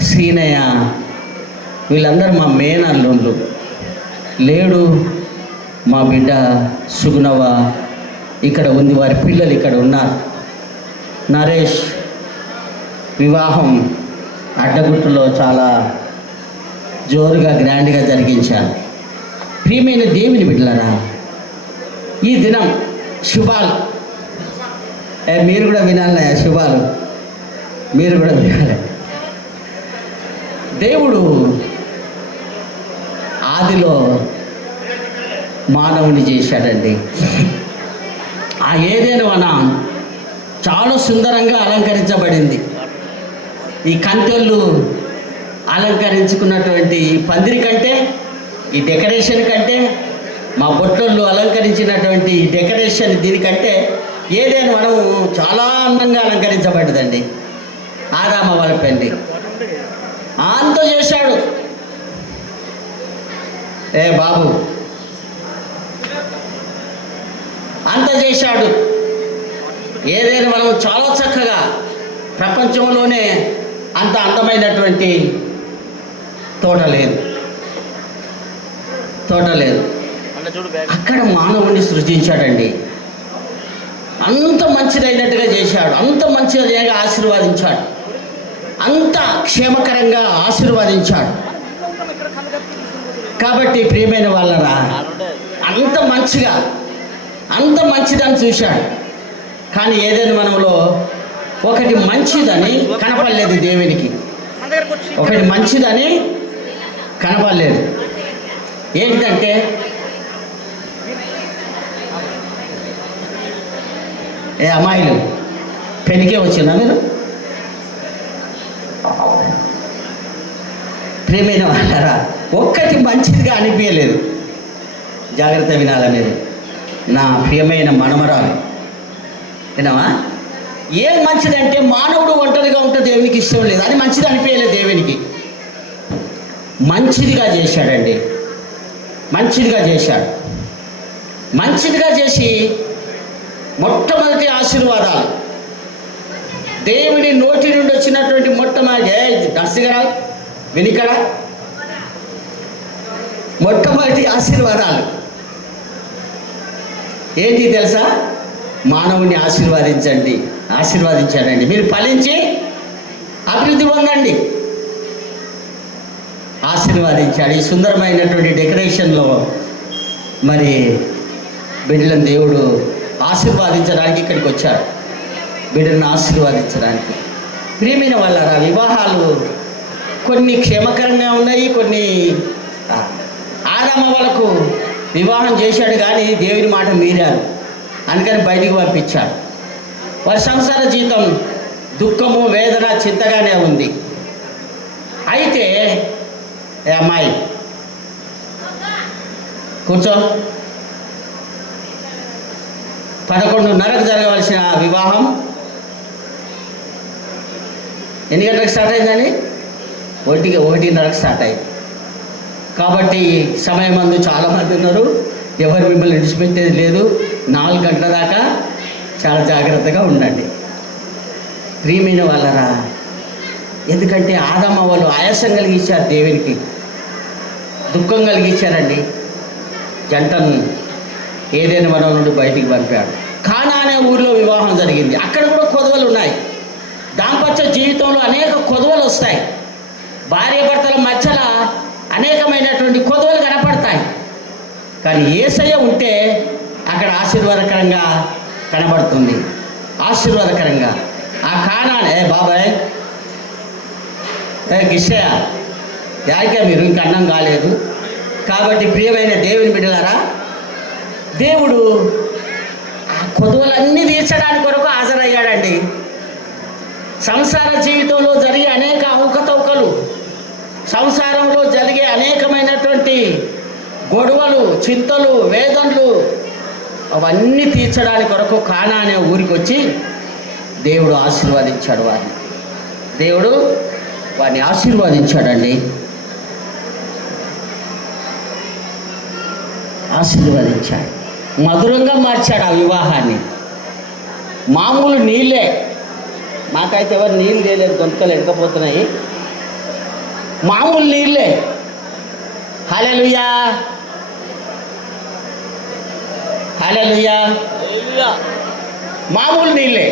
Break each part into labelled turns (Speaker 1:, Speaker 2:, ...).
Speaker 1: సీనయ్య వీళ్ళందరూ మా మేనల్లుండ్లు లేడు మా బిడ్డ సుగుణవ ఇక్కడ ఉంది వారి పిల్లలు ఇక్కడ ఉన్నారు. నరేష్ వివాహం అడ్డగుట్టులో చాలా జోరుగా గ్రాండ్గా జరిగించాను ప్రియమైన దేవుని బిడ్డలరా ఈ దినం శుభాలు. మీరు కూడా వినాలయ్యా శుభాలు. మీరు కూడా వినాలి దేవుడు ఆదిలో మానవుని చేశాడండి. ఆ ఏదైనా వన చాలా సుందరంగా అలంకరించబడింది. ఈ కంతెళ్ళు అలంకరించుకున్నటువంటి పందిరి కంటే ఈ డెకరేషన్ కంటే మా బొట్టోళ్ళు అలంకరించినటువంటి ఈ డెకరేషన్ దీనికంటే ఏదైనా మనం చాలా అందంగా అలంకరించబడ్డదండి ఆదామ వలపండి. ఏ బాబు. అంత చేశాడు. ఏదైనా మనం చాలా చక్కగా ప్రపంచంలోనే అంత అందమైనటువంటి తోట లేదు. తోట లేదు. అక్కడ మానవుని సృజించాడండి. అంత మంచిదైనట్టుగా చేశాడు. అంత మంచిగా ఆశీర్వదించాడు. అంత క్షేమకరంగా ఆశీర్వదించాడు. కాబట్టి ప్రియమైన వాళ్ళరా అంత మంచిగా అంత మంచిదని చూశాడు. కానీ ఏదైనా మనంలో ఒకటి మంచిదని కనపడలేదు దేవునికి. ఒకటి మంచిదని కనపడలేదు. ఏంటంటే ఏ అమ్మాయిలు పెళ్ళికే వచ్చిందా మీరు? ప్రేమైన వాళ్ళారా ఒక్కటి మంచిదిగా అనిపించలేదు. జాగ్రత్త వినాల మీరు నా ప్రియమైన మనమరాలు విన్నావా ఏం మంచిదంటే మానవుడు ఒంటరిగా ఉంటే దేవునికి ఇష్టం లేదు. అది మంచిది అనిపించలేదు దేవునికి. మంచిదిగా చేశాడండి. మంచిదిగా చేశాడు. మంచిదిగా చేసి మొట్టమొదటి ఆశీర్వాదాలు. దేవుని నోటి నుండి వచ్చినటువంటి మొట్టమొదటి నర్సిగరా వినికడా మొట్టమొదటి ఆశీర్వాదాలు. ఏంటి తెలుసా? మానవుని ఆశీర్వదించండి. ఆశీర్వదించాడండి. మీరు ఫలించి అభివృద్ధి పొందండి. ఆశీర్వాదించాడు. ఈ సుందరమైనటువంటి డెకరేషన్లో మరి బిడ్డలను దేవుడు ఆశీర్వాదించడానికి ఇక్కడికి వచ్చాడు. బిడ్డలను ఆశీర్వాదించడానికి. ప్రియమైన వాళ్ళ వివాహాలు కొన్ని క్షేమకరంగా ఉన్నాయి కొన్ని ఆ, వాళ్ళకు వివాహం చేశాడు కానీ దేవుని మాట మీరారు. అందుకని బయటికి పంపించాడు. వారి సంసార జీవితం దుఃఖము వేదన చింతగానే ఉంది. అయితే ఏ అమ్మాయి? కూర్చో. పదకొండున్నరకు జరగవలసిన వివాహం. ఎన్ని గంటలకు స్టార్ట్ అయిందని ఒకటికి ఒకటిన్నరకు స్టార్ట్ అయింది. కాబట్టి సమయం మందు చాలామంది ఉన్నారు. ఎవరు మిమ్మల్ని విడిచిపెట్టేది లేదు. నాలుగు గంటల దాకా చాలా జాగ్రత్తగా ఉండండి. ప్రియమైన వాళ్ళరా ఎందుకంటే ఆదమ్మ వాళ్ళు ఆయాసం కలిగించారు దేవునికి. దుఃఖం కలిగించారండి. జంటను ఏదైనా వనం నుండి బయటికి పంపాడు. కానా అనే ఊరిలో వివాహం జరిగింది. అక్కడ కూడా కొదవలు ఉన్నాయి. దాంపత్య జీవితంలో అనేక కొదవలు వస్తాయి. అటువంటి కొదవలు కనపడతాయి. కానీ ఏసయ్య ఉంటే అక్కడ ఆశీర్వాదకరంగా కనబడుతుంది. ఆశీర్వాదకరంగా. ఆ కానా ఏ బాబాయ్. ఏ గిష్టయ్య యాకే మీరు ఇంక అన్నం కాలేదు. కాబట్టి ప్రియమైన దేవుని బిడ్డలారా దేవుడు ఆ కొదువలన్నీ తీర్చడానికి కొరకు హాజరయ్యాడండి. సంసార జీవితంలో జరిగే అనేక అవకతవకలు సంసారంలో జరిగే అనేకమైనటువంటి గొడవలు చింతలు వేదనలు అవన్నీ తీర్చడానికి కొరకు కానా అనే ఊరికి వచ్చి దేవుడు ఆశీర్వదించాడు వారిని. దేవుడు వారిని ఆశీర్వదించాడండి. ఆశీర్వదించాడు. మధురంగా మార్చాడు ఆ వివాహాన్ని. మామూలు నీళ్ళే. మాకైతే ఎవరు నీళ్ళు తేలేదు దొంతలు ఎంకపోతున్నాయి మామూలు నీళ్ళే. హలలుయా హలలుయా మామూలు నీళ్ళే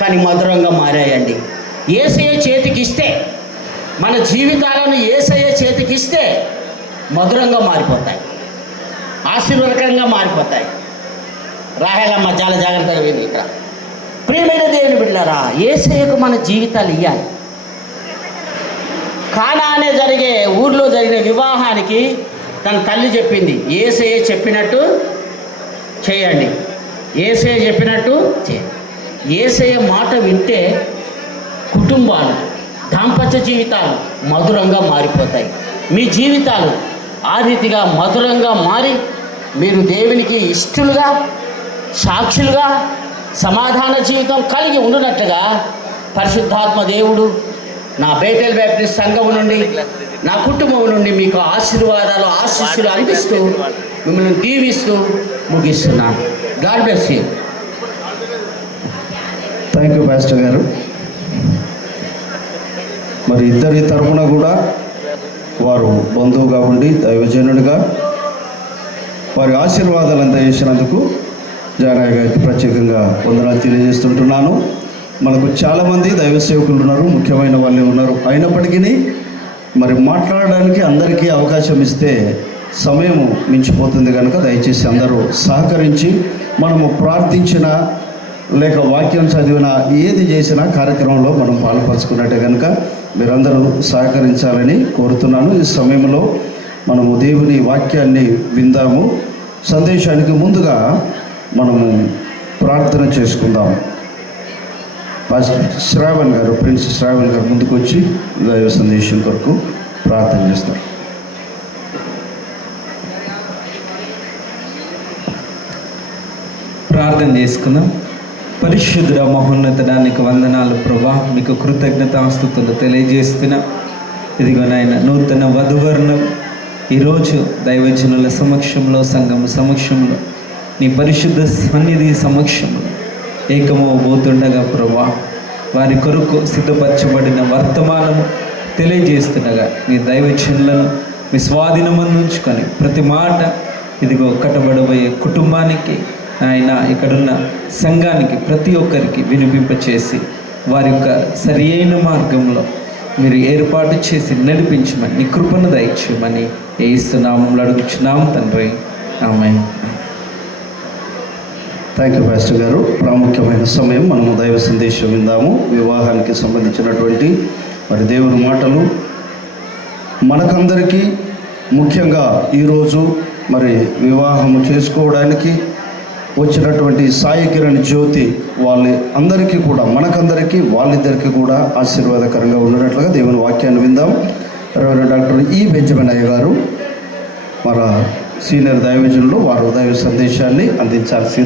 Speaker 1: కానీ మధురంగా మారాయండి. ఏసయ్య చేతికి ఇస్తే మన జీవితాలను ఏసయ్య చేతికి ఇస్తే మధురంగా మారిపోతాయి. ఆశీర్వాదకరంగా మారిపోతాయి. రాహేలమ్మ చాలా జాగ్రత్తగా విని ఇక్కడ. ప్రియమైన దేవుని బిడ్డారా ఏసయ్యకు మన జీవితాలు ఇవ్వాలి కానానే జరిగే ఊర్లో జరిగిన వివాహానికి తన తల్లి చెప్పింది ఏసే చెప్పినట్టు చేయండి. ఏసే చెప్పినట్టు చేయండి. ఏసయ్య మాట వింటే కుటుంబాలు దాంపత్య జీవితాలు మధురంగా మారిపోతాయి. మీ జీవితాలు ఆ రీతిగా మధురంగా మారి మీరు దేవునికి ఇష్టలుగా సాక్షులుగా సమాధాన జీవితం కలిగి ఉండునట్టుగా పరిశుద్ధాత్మ దేవుడు నా బేతెల్ బ్యాప్టిస్ట్ సంఘం నుండి నా కుటుంబం నుండి మీకు ఆశీర్వాదాలు ఆశీస్సులు అందిస్తూ మిమ్మల్ని దీవిస్తూ ముగిస్తున్నాను. God bless you.
Speaker 2: Thank you pastor గారు. మరి ఇద్దరి తరఫున కూడా వారు బంధువుగా ఉండి దైవజనుడిగా వారి ఆశీర్వాదాలు అందజేసినందుకు జానయ్య గారికి ప్రత్యేకంగా వందనాలు తెలియజేస్తుంటున్నాను. మనకు చాలామంది దైవ సేవకులు ఉన్నారు ముఖ్యమైన వాళ్ళు ఉన్నారు. అయినప్పటికీ మరి మాట్లాడడానికి అందరికీ అవకాశం ఇస్తే సమయం మించిపోతుంది కనుక దయచేసి అందరూ సహకరించి మనము ప్రార్థించిన లేక వాక్యం చదివిన ఏది చేసినా కార్యక్రమంలో మనం పాల్పరచుకున్నట్టే కనుక మీరందరూ సహకరించాలని కోరుతున్నాను. ఈ సమయంలో మనము దేవుని వాక్యాన్ని విందాము. సందేశానికి ముందుగా మనము ప్రార్థన చేసుకుందాం. శ్రావణ్ గారు ప్రిన్స్ శ్రావణ్ గారు ముందుకు వచ్చి దైవ సందేశం కొరకు ప్రార్థన చేస్తారు.
Speaker 3: ప్రార్థన చేసుకుందాం. పరిశుద్ధుడ మహోన్నతడానికి వందనాలు ప్రభా. మీకు కృతజ్ఞతాస్తుతులు తెలియజేస్తున్నా. ఇదిగో నాయన నూతన వధువర్ణం. ఈరోజు దైవజనుల సమక్షంలో సంఘం సమక్షంలో నీ పరిశుద్ధ సన్నిధి సమక్షంలో ఏకమవబోతుండగా ప్రభా వారి కొరకు సిద్ధపరచబడిన వర్తమానము తెలియజేస్తుండగా మీ దైవచనులను మీ స్వాధీనమందు ఉంచుకొని ప్రతి మాట ఇదిగో కట్టబడబోయే కుటుంబానికి ఆయన ఇక్కడున్న సంఘానికి ప్రతి ఒక్కరికి వినిపింపచేసి వారి యొక్క సరి అయిన మార్గంలో మీరు ఏర్పాటు చేసి నడిపించమని నీ కృపను దయచేయమని ఇస్తున్నామంలో అడుగుచున్నాము తండ్రి. ఆమె
Speaker 2: థ్యాంక్ యూ పాస్టర్ గారు ప్రాముఖ్యమైన సమయం మనము దైవ సందేశం విందాము. వివాహానికి సంబంధించినటువంటి మరి దేవుని మాటలు. మనకందరికీ ముఖ్యంగా ఈరోజు మరి వివాహము చేసుకోవడానికి వచ్చినటువంటి సాయి కిరణ్ జ్యోతి వాళ్ళ అందరికీ కూడా మనకందరికీ వాళ్ళిద్దరికీ కూడా ఆశీర్వాదకరంగా ఉన్నట్లుగా దేవుని వాక్యాన్ని విందాం. రెవరెండ్ డాక్టర్ ఈ బెంజమిన్ అయ్య గారు మన సీనియర్ దైవజనులు వారు దైవ సందేశాన్ని అందించాల్సి